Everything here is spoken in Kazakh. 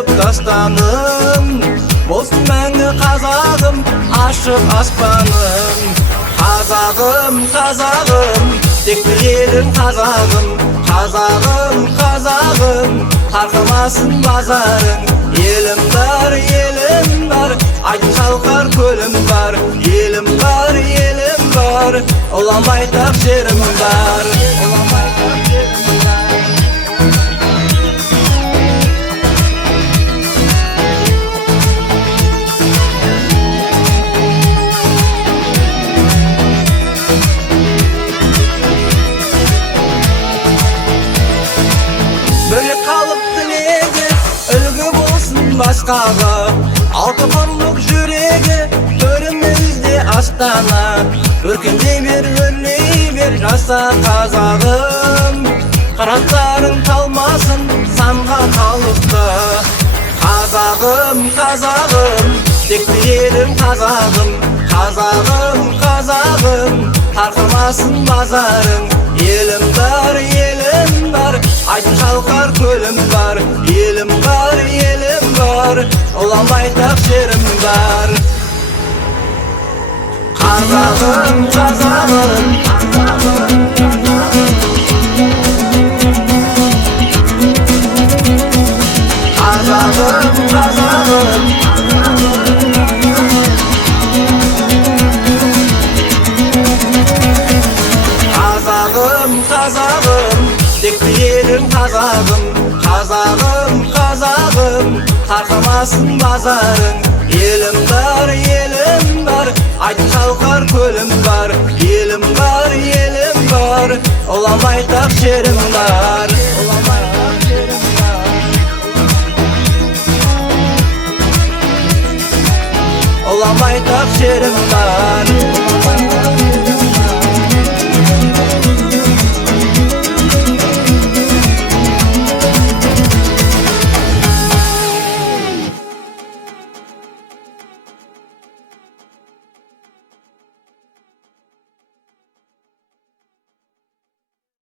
Yaşıp dastanım Bolsun мәңгі қазағım Ашық аспаным Қазағым, қазағым Текті елім қазағым Қазағым, қазағым Тарқамасын базарың Елім бар, Айдын шалқар көлім бар Елім бар, Ұлан байтақ жерім бар Бөлек қалып тілегі Үлгі болсын басқаға Алты құрлық жүрегі Төрімізде астана Өркендей бер, өрлей бер Жаса қазағым Қыраттарың талмасын Самға қалыпты Қазағым, қазағым Текті елім қазағым Қазағым, қазағым Тарқамасын базарың Елім бар, Айдын шалқар көлім бар Елім бар, Ұлан байтақ жерім бар Қазағым, қазағым Қазағым, қазағым Қазағым, қазағым Текті елім қазағым Қазағым, қазағым Тарқамасын базарың Елім бар, Айдын шалқар көлім бар Елім бар, Ұлан байтақ жерім бар Ұлан байтақ жерім бар